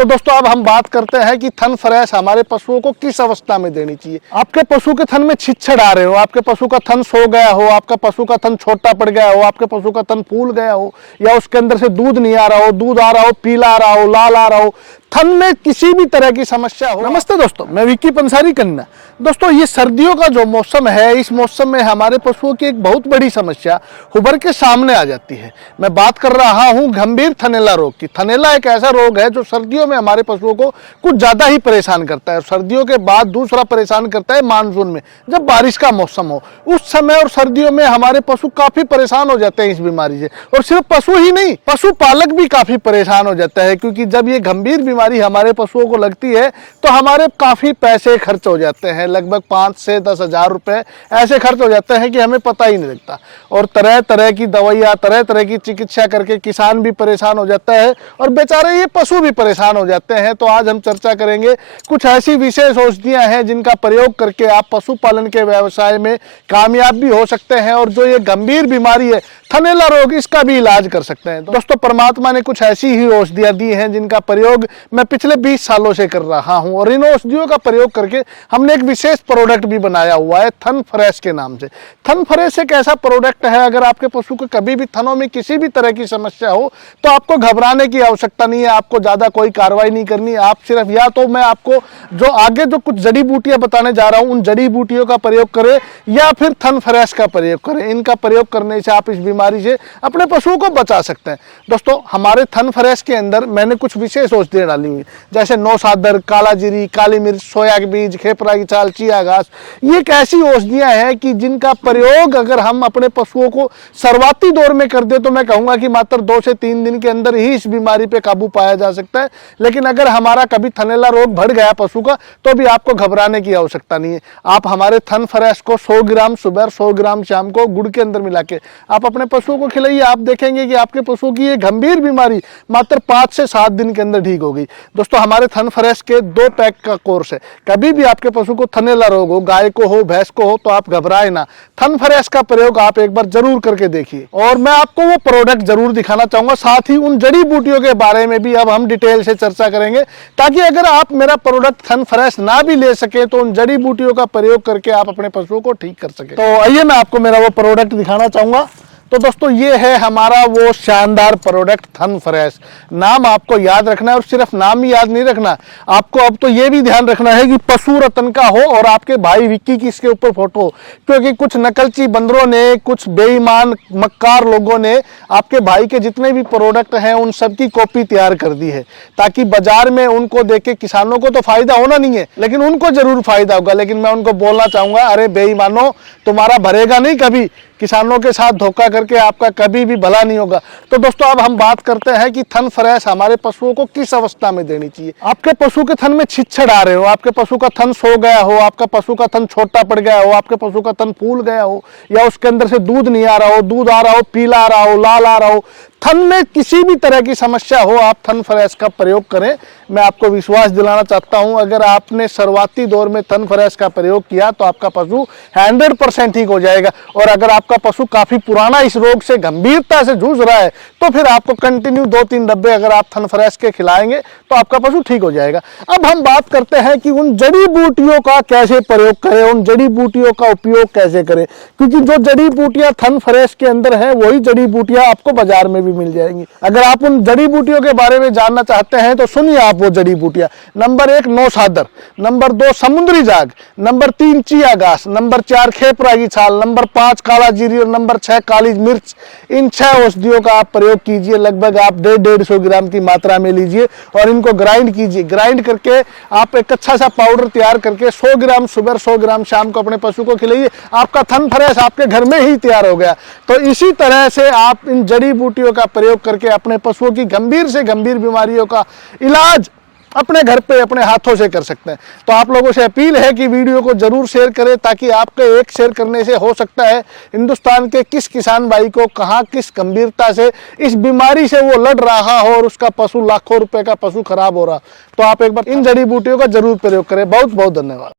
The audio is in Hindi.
तो दोस्तों अब हम बात करते हैं कि थन फ्रेश हमारे पशुओं को किस अवस्था में देनी चाहिए। आपके पशु के थन में छिछड़ आ रहे हो, आपके पशु का थन सो गया हो, आपका पशु का थन छोटा पड़ गया हो, आपके पशु का थन फूल गया हो, या उसके अंदर से दूध नहीं आ रहा हो, दूध आ रहा हो, पीला आ रहा हो, लाल आ रहा हो, थन में किसी भी तरह की समस्या हो। नमस्ते दोस्तों, मैं विक्की पंसारी कन्ना। दोस्तों ये सर्दियों का जो मौसम है, इस मौसम में हमारे पशुओं की एक बहुत बड़ी समस्या उभर के सामने आ जाती है। मैं बात कर रहा हूं गंभीर थनैला रोग की। थनैला एक ऐसा रोग है जो सर्दियों में हमारे पशुओं को कुछ ज्यादा ही परेशान करता है। सर्दियों के बाद दूसरा परेशान करता है मानसून में, जब बारिश का मौसम हो, उस समय और सर्दियों में हमारे पशु काफी परेशान हो जाते हैं इस बीमारी से। और सिर्फ पशु ही नहीं, पशुपालक भी काफी परेशान हो जाता है, क्योंकि जब ये गंभीर बीमारी हमारे पशुओं को लगती है तो हमारे काफी पैसे खर्च हो जाते हैं। लगभग 5 से 10 हजार रुपए ऐसे खर्च हो जाते हैं कि हमें पता ही नहीं लगता। और तरह तरह की दवाइयां, तरह तरह की चिकित्सा करके किसान भी परेशान हो जाता है और बेचारे ये पशु भी परेशान हो जाते हैं। तो आज हम चर्चा करेंगे कुछ ऐसी विशेष औषधियां हैं जिनका प्रयोग करके आप पशुपालन के व्यवसाय में कामयाब भी हो सकते हैं, और जो ये गंभीर बीमारी है थनैला रोग, इसका भी इलाज कर सकते हैं। दोस्तों परमात्मा ने कुछ ऐसी ही औषधियां दी हैं जिनका प्रयोग मैं पिछले 20 सालों से कर रहा हूं, और इन औषधियों का प्रयोग करके हमने एक विशेष प्रोडक्ट भी बनाया हुआ है थन फ्रेश के नाम से। थन फ्रेश एक ऐसा प्रोडक्ट है, अगर आपके पशु को कभी भी थनों में किसी भी तरह की समस्या हो तो आपको घबराने की आवश्यकता नहीं है, आपको ज्यादा कोई कार्रवाई नहीं करनी। आप सिर्फ या तो मैं आपको जो आगे जो कुछ जड़ी बूटियां बताने जा रहा हूं उन जड़ी बूटियों का प्रयोग करें, या फिर थन फ्रेश का प्रयोग करें। इनका प्रयोग करने से आप इस बीमारी से अपने पशुओं को बचा सकते हैं। दोस्तों हमारे थन फ्रेश के अंदर मैंने कुछ विशेष औषधियां डाली हुई, जैसे नौसादर, काला जीरी, काली मिर्च, सोया के बीज, खेपरा की छाल, चिया घास। ये एक ऐसी औषधियां हैं कि जिनका प्रयोग अगर हम अपने पशुओं को शुरुआती दौर में कर दे तो मैं कहूंगा कि मात्र 2 से 3 दिन के अंदर ही इस बीमारी पे काबू पाया जा सकता है। लेकिन अगर हमारा कभी थनैला रोग बढ़ गया पशु का तो भी आपको घबराने की आवश्यकता नहीं है। आप हमारे थन फ्रेश को 100 ग्राम सुबह, 100 ग्राम शाम को गुड़ के अंदर मिला के आप अपने पशुओं को खिलाइए। आप देखेंगे कि आपके पशुओं की ये गंभीर बीमारी मात्र 5 से 7 दिन के अंदर ठीक हो गई। दोस्तों हमारे थन फ्रेश के 2 पैक का कोर्स है। कभी भी आपके पशु को थनैला रोग हो, गाय को हो, भैंस को हो, तो आप घबराए ना। थन फ्रेश का प्रयोग आप एक बार जरूर करके देखिए, और मैं आपको वो प्रोडक्ट जरूर दिखाना चाहूंगा। साथ ही उन जड़ी बूटियों के बारे में भी अब हम डिटेल से चर्चा करेंगे, ताकि अगर आप मेरा प्रोडक्ट थन फ्रेश ना भी ले सके तो उन जड़ी बूटियों का प्रयोग करके आप अपने पशुओं को ठीक कर सके। तो आइए मैं आपको मेरा वो प्रोडक्ट दिखाना चाहूंगा। तो दोस्तों ये है हमारा वो शानदार प्रोडक्ट थन फ्रेश। नाम आपको याद रखना है, और सिर्फ नाम ही याद नहीं रखना, आपको अब तो ये भी ध्यान रखना है कि पशु रतन का हो और आपके भाई विक्की की इसके ऊपर फोटो। क्योंकि कुछ नकलची बंदरों ने, कुछ बेईमान मक्कार लोगों ने आपके भाई के जितने भी प्रोडक्ट हैं उन सब की कॉपी तैयार कर दी है, ताकि बाजार में उनको देख के किसानों को तो फायदा होना नहीं है, लेकिन उनको जरूर फायदा होगा। लेकिन मैं उनको बोलना चाहूंगा, अरे बेईमानो, तुम्हारा भरेगा नहीं कभी। किसानों के साथ धोखा करके आपका कभी भी भला नहीं होगा। तो दोस्तों अब हम बात करते हैं कि थन फ्रेश हमारे पशुओं को किस अवस्था में देनी चाहिए। आपके पशु के थन में छिछड़ आ रहे हो, आपके पशु का थन सो गया हो, आपका पशु का थन छोटा पड़ गया हो, आपके पशु का थन फूल गया हो, या उसके अंदर से दूध नहीं आ रहा हो, दूध आ रहा हो, पीला आ रहा हो, लाल आ रहा हो, थन में किसी भी तरह की समस्या हो, आप थन फ्रेश का प्रयोग करें। मैं आपको विश्वास दिलाना चाहता हूं, अगर आपने शुरुआती दौर में थन फ्रेश का प्रयोग किया तो आपका पशु 100% ठीक हो जाएगा। और अगर आपका पशु काफी पुराना इस रोग से गंभीरता से जूझ रहा है तो फिर आपको कंटिन्यू 2-3 डब्बे अगर आप थन फ्रेश के खिलाएंगे तो आपका पशु ठीक हो जाएगा। अब हम बात करते हैं कि उन जड़ी बूटियों का कैसे प्रयोग करें, उन जड़ी बूटियों का उपयोग कैसे करें, क्योंकि जो जड़ी बूटियां थन फ्रेश के अंदर है वही जड़ी बूटियां आपको बाजार में मिल जाएंगी। अगर आप उन जड़ी बूटियों के बारे में जानना चाहते हैं तो सुनिए आप वो जड़ी बूटियां। नंबर 1 नौसादर, नंबर 2 समुद्री जाग, नंबर 3 चिया घास, नंबर 4 खेपरा की छाल, नंबर 5 काला जीरी और नंबर 6 काली मिर्च। इन 6 औषधियों का आप प्रयोग कीजिए। लगभग आप 150 ग्राम की मात्रा में लीजिए और इनको ग्राइंड कीजिए। ग्राइंड करके आप एक अच्छा सा पाउडर तैयार करके 100 ग्राम सुबह, 100 ग्राम शाम को अपने पशु को खिलाइए। आपका थन फ्रेश आपके घर में ही तैयार हो गया। तो इसी तरह से आप इन जड़ी बूटियों का प्रयोग करके अपने पशुओं की गंभीर से गंभीर बीमारियों का इलाज अपने घर पे अपने हाथों से कर सकते हैं। तो आप लोगों से अपील है कि वीडियो को जरूर शेयर करें, ताकि आपके एक शेयर करने से हो सकता है हिंदुस्तान के किस किसान भाई को कहां किस गंभीरता से इस बीमारी से वो लड़ रहा हो और उसका पशु लाखों रुपए का पशु खराब हो रहा। तो आप एक बार इन जड़ी बूटियों का जरूर प्रयोग करें। बहुत बहुत धन्यवाद।